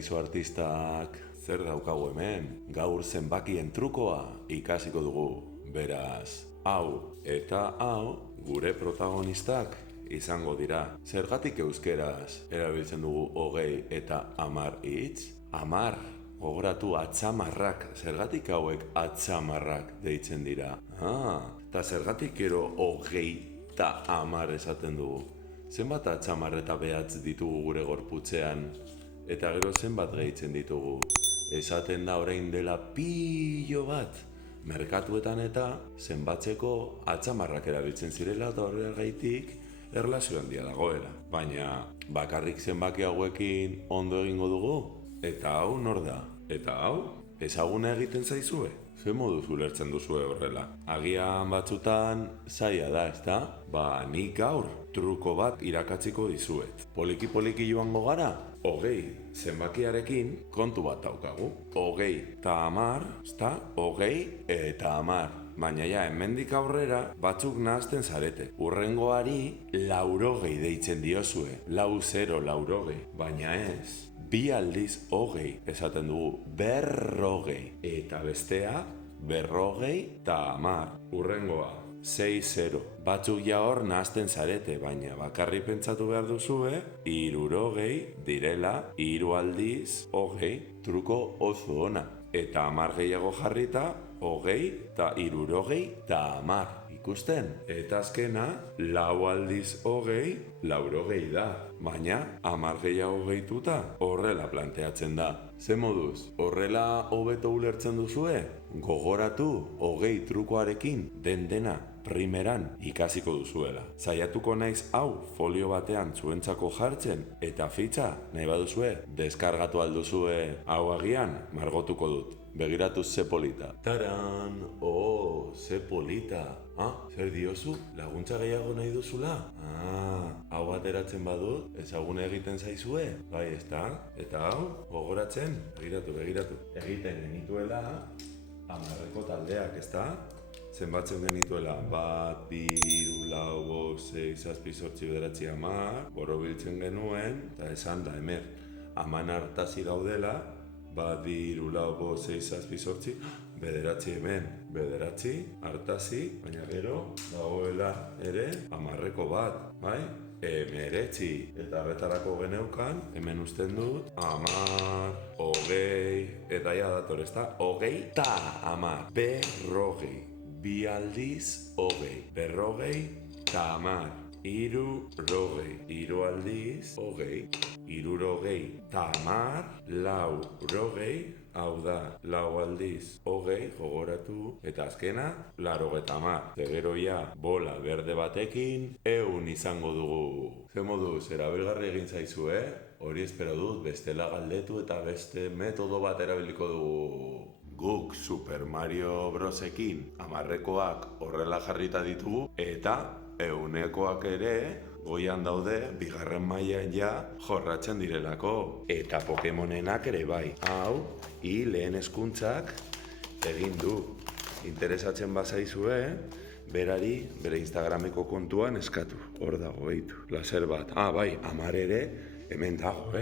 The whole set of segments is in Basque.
Kaixo artistak, zer daukagu hemen? Gaur zenbakien trukoa ikasiko dugu. Beraz, hau eta hau gure protagonistak izango dira. Zergatik euskeraz erabiltzen dugu 20 eta 10 hitz? 10, gogoratu atzamarrak. Zergatik hauek atzamarrak deitzen dira? Eta zergatik gero 20 eta 10 esaten dugu? Zenbat atzamar eta behatz ditugu gure gorputzean, eta gero zenbat gehitzen ditugu? Esaten da orain dela pilo bat, merkatuetan eta zenbatzeko atzamarrak erabiltzen zirela eta horregaitik erlazio handia dagoela. Baina bakarrik zenbaki hauekin ondo egingo dugu? Eta hau nor da? Eta hau ezaguna egiten zaizue? Ze moduz ulertzen duzue horrela? Agian batzutan zaila da, ezta? Nik gaur truko bat irakatsiko dizuet. Poliki joango gara? 20 zenbakiarekin kontu bat daukagu. 20 eta 10, ezta? 20 eta 10. Baina hemendik aurrera batzuk nahazten zarete. Hurrengoari 80 deitzen diozue. 40, baina ez. 2 aldiz 20 esaten dugu, 40. Eta bestea, 40 eta 10. Hurrengoa, 60. Batzuk hor nahazten zarete, baina bakarri pentsatu behar duzue, 60 direla, 3 aldiz 20. Truko oso ona. Eta 10 gehiago jarrita, 20 eta 60 eta 10. Ikusten? Eta azkena, 4 aldiz 20, 80 da. Baina, 10 gehiago gehituta, horrela planteatzen da. Ze moduz, horrela hobeto ulertzen duzue? Gogoratu, 20 trukoarekin dena primeran ikasiko duzuela. Saiatuko naiz hau folio batean zuentzako jartzen eta fitxa nahi baduzue, deskargatu alduzue hau agian margotuko dut. Begiratu ze polita. Taran! Ze polita! Zer diozu? Laguntza gehiago nahi duzula? Hau ateratzen badut, ezaguna egiten zaizue? Bai, ezta? Eta hau, gogoratzen? Begiratu. Egiten genituela 10 taldeak, ezta? Zenbatzen genituela, 1, 2, 3, 4, 5, 6, 7, 8, 9, 10, borobiltzen genuen, eta esan da, hemen, 10 hartazi gaudela, 1, 2, 3, 4, 5, 6, 7, 8, bederatzi hemen, bederatzi, hartazi, baina gero, dagoela ere, 10 bat, bai? 19, eta horretarako geneukan, hemen usten dut, 10, 20, eta ja dator, ezta? 20 eta 10, 40, 2 aldiz 20, 40 eta 10, 60, 3 aldiz 20, 60 eta 10, 40, hau da, 4 aldiz 20, gogoratu, eta azkena, 80 eta 10. Gero bola berde batekin, 100 izango dugu. Ze moduz, erabilgarri egin zaizue, hori espero dut, bestela galdetu eta beste metodo bat erabiliko dugu. Guk Super Mario Brosekin 10koak horrela jarrita ditugu, eta 100koak ere goian daude, 2. mailan jorratzen direlako. Eta Pokemonenak ere bai. Hau, lehen hezkuntzak egin du. Interesatzen bazaizue, berari, bere Instagrameko kontuan eskatu. Hor dago, behitu. Laser bat. Bai, 10 ere, hemen dago,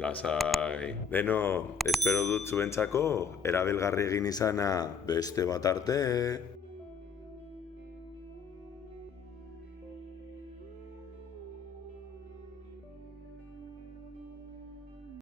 lasai. Beno, espero dut zuentzako, erabilgarri egin izana beste bat arte.